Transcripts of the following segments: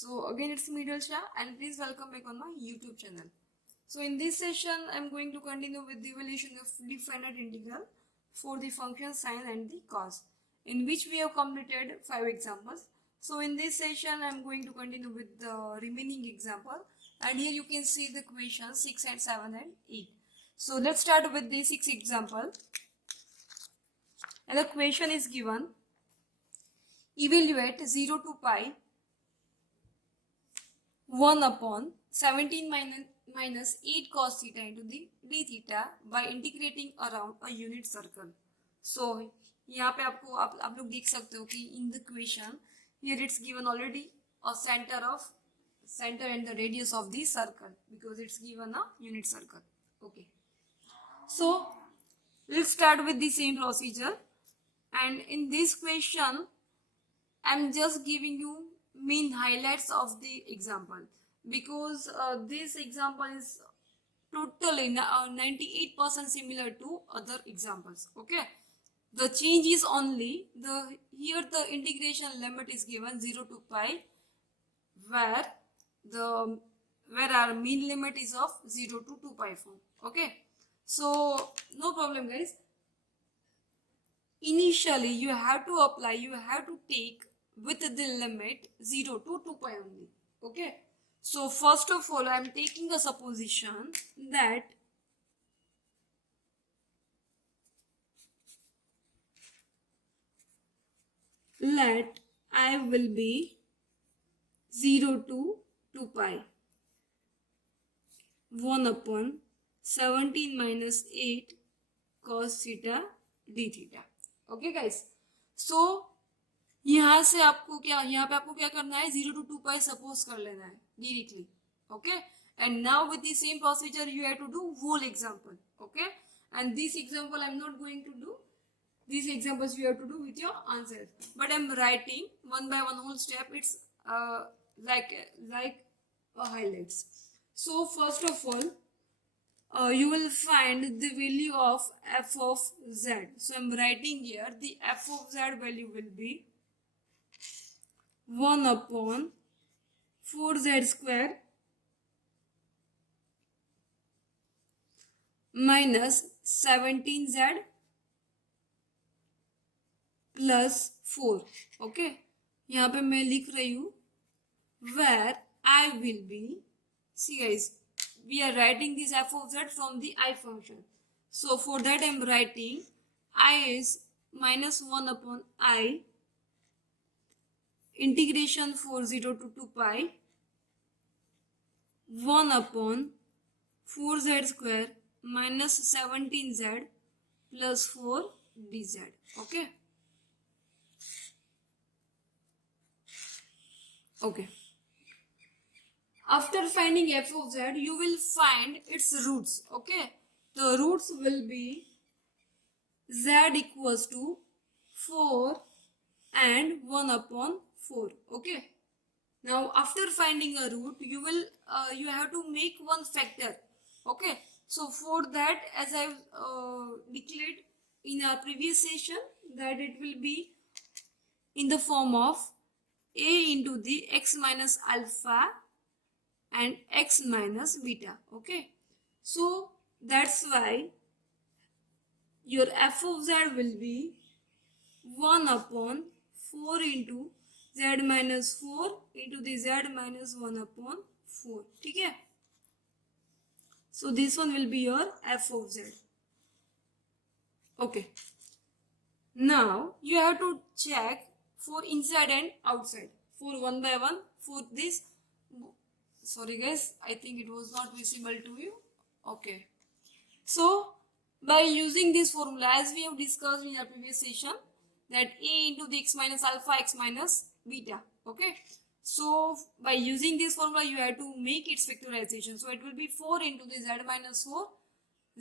So again it's me Dilsha and please welcome back on my YouTube channel. So in this session I'm going to continue with the evaluation of definite integral for the function sine and the cos, in which we have completed 5 examples. So in this session I'm going to continue with the remaining example, and here you can see the questions 6 and 7 and 8. So let's start with the 6th example, and the question is given: evaluate 0 to pi 1 upon 17 minus 8 cos theta into the d theta by integrating around a unit circle. So यहाँ पे आपको आप लोग देख सकते हो कि in the question here it's given already a center and the radius of the circle, because it's given a unit circle. Okay, so let's start with the same procedure, and in this question I'm just giving you main highlights of the example, because this example is totally 98% similar to other examples. Okay, the change is only here the integration limit is given 0 to pi, where our mean limit is of 0 to 2 pi form. Okay, so no problem guys. Initially you have to take with the limit 0 to 2 pi only. Okay, so first of all I am taking a supposition that let I will be 0 to 2 pi 1 upon 17 minus 8 cos theta d theta. Okay guys, so यहाँ पे आपको क्या करना है, 0 to 2 pi suppose कर लेना है directly. Okay, and now with the same procedure you have to do whole example. Okay, and this example I'm not going to do. These examples you have to do with your answers, but I'm writing one by one whole step. It's like highlights. So first of all, you will find the value of f of z. So I'm writing here the f of z value will be 1 upon 4z square minus 17z plus 4. Okay, यहाँ पे मैं लिख रही हूँ where I will be. See guys, we are writing this f of z from the I function. So for that I am writing I is minus 1 upon I integration for 0 to 2 pi 1 upon 4z square minus 17z plus 4 dz. Okay. Okay. After finding f of z, you will find its roots. Okay. The roots will be z equals to 4 and 1 upon 4. Okay. Now after finding a root, you have to make one factor. Okay. So for that, as I declared in our previous session, that it will be in the form of a into the x minus alpha and x minus beta. Okay, so that's why your f of z will be 1 upon 4 into z minus 4 into the z minus 1 upon 4. ठीक है, so this one will be your f of z. Okay, now you have to check for inside and outside for one by one. For this, sorry guys, I think it was not visible to you. Okay, so by using this formula, as we have discussed in our previous session, that a into the x minus alpha x minus beta. Okay, so by using this formula you have to make its factorization, so it will be 4 into the z minus 4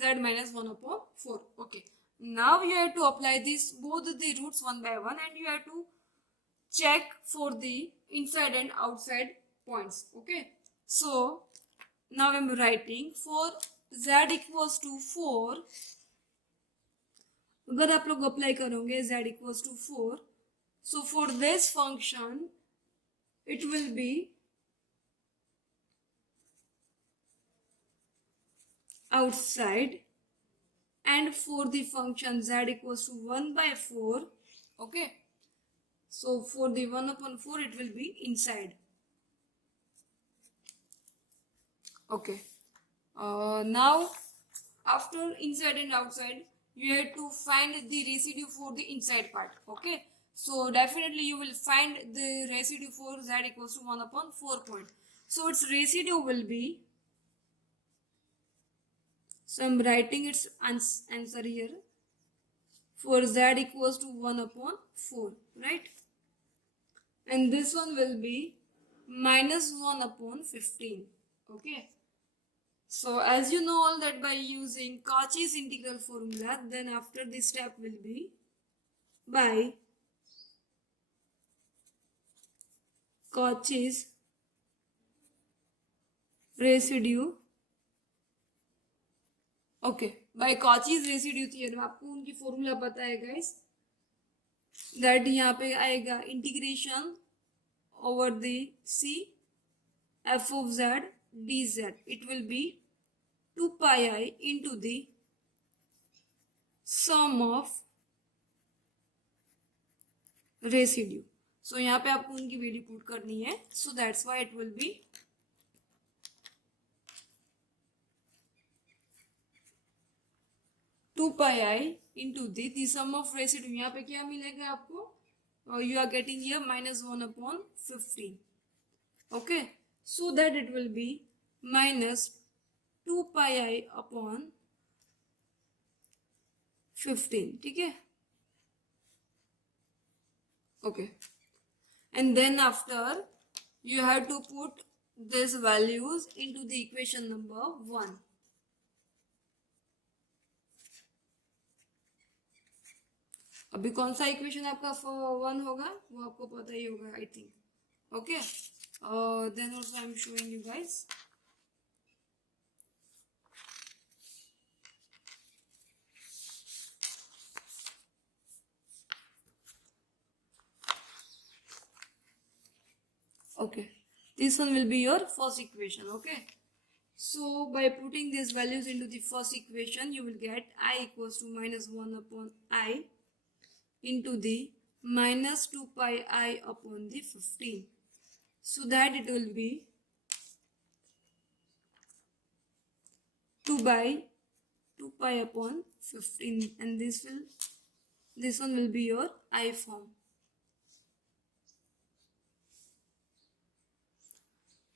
z minus 1 upon 4. Okay, now you have to apply this both the roots one by one, and you have to check for the inside and outside points. Okay, so now I'm writing for z equals to 4. अगर आप लोग apply करोगे z equals to 4, so for this function it will be outside, and for the function z equals to 1 by 4, okay, so for the 1 upon 4 it will be inside. Okay, now after inside and outside you have to find the residue for the inside part. Okay, so definitely you will find the residue for z equals to 1 upon 4 point. So its residue will be, so I'm writing its answer here, for z equals to 1 upon 4, right? And this one will be minus 1 upon 15. Okay, so as you know all that by using Cauchy's integral formula, then after this step will be by Cauchy's residue. Okay, by Cauchy's residue theorem आपको उनकी formula पता है guys, that यहाँ पे आएगा integration over the c f of z d z. It will be 2 pi I into the sum of residue. So यहाँ पे आपको उनकी वैल्यू पुट करनी है, so that's why it will be 2 pi I into the sum of residue. यहाँ पे क्या मिलेगा आपको, you are getting here minus 1 upon 15. Okay, so that it will be minus 2 pi I upon 15. ठीक है, okay, and then after you have to put these values into the equation number 1. अभी कौन सा इक्वेशन आपका 1 होगा वो आपको पता ही होगा I think. Okay, then also I am showing you guys. okay, this one will be your first equation. Okay, so by putting these values into the first equation you will get I equals to minus 1 upon I into the minus 2 pi I upon the 15. So that it will be 2 by 2 pi upon 15, and this one will be your I form.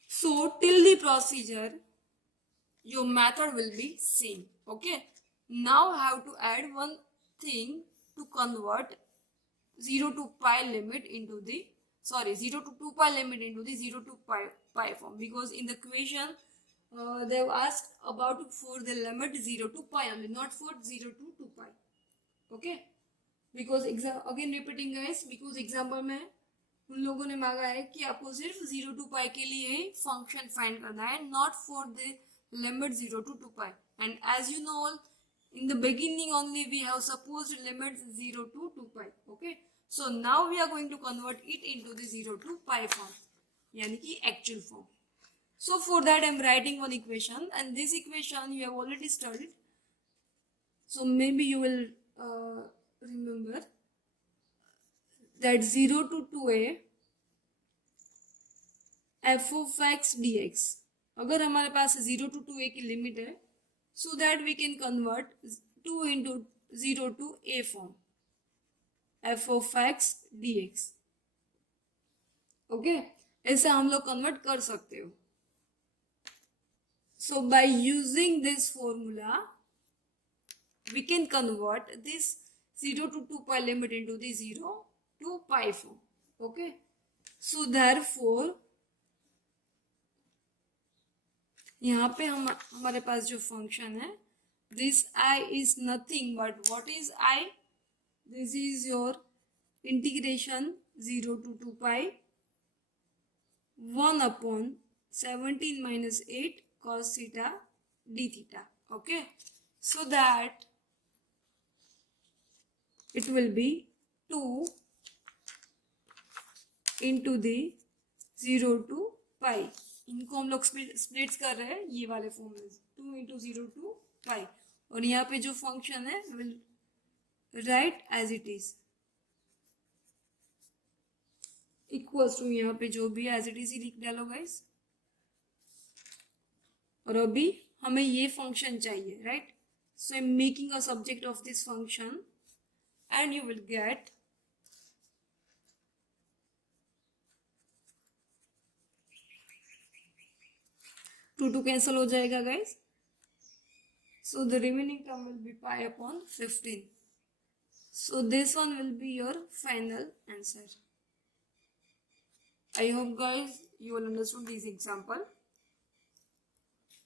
So till the procedure your method will be same. Okay, now have to add one thing to convert 0 to pi limit into the 0 to 2 pi limit into the 0 to pi form, because in the question they have asked about for the limit 0 to pi only, not for 0 to 2 pi. okay, because again repeating guys, because example में उन लोगों ने मांगा है कि आपको सिर्फ 0 to pi के लिए ही फंक्शन फाइंड करना है, not for the limit 0 to 2 pi. And as you know all, in the beginning only we have supposed limit 0 to 2 pi. Okay, so now we are going to convert it into the 0 to pi form, yani ki actual form. So for that I am writing one equation, and this equation you have already studied, so maybe you will remember that 0 to 2a f of x dx. अगर हमारे पास 0 to 2a की limit है, so that we can convert 2 into 0 to a form, f of x dx. okay, ऐसे हम लोग convert कर सकते हो. So by using this formula we can convert this 0 to 2 pi limit into the 0 to pi form. okay, so therefore यहाँ पे हमारे पास जो फंक्शन है, this I is nothing but what is I? This is your integration 0 to 2 pi 1 upon 17 minus 8 cos theta d theta. Okay, so that it will be 2 into the 0 to pi. इनको हम लोग splits कर रहे हैं ये वाले form में, 2 into 0 to pi, और यहाँ पे जो फंक्शन है will write as it is equals to, यहाँ पे जो भी एज इट इज ही लिख डालो गाइस। और अभी हमें ये फंक्शन चाहिए, right? So I am making a subject of this function and you will get 2 cancel हो जाएगा guys. So the remaining term will be pi upon 15. So this one will be your final answer. I hope guys you will understood this example.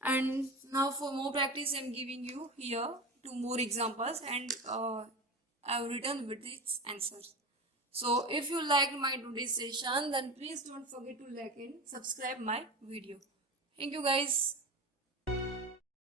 And now for more practice I am giving you here 2 more examples, and I have written with its answers. So if you liked my today's session, then please don't forget to like and subscribe my video. Thank you guys.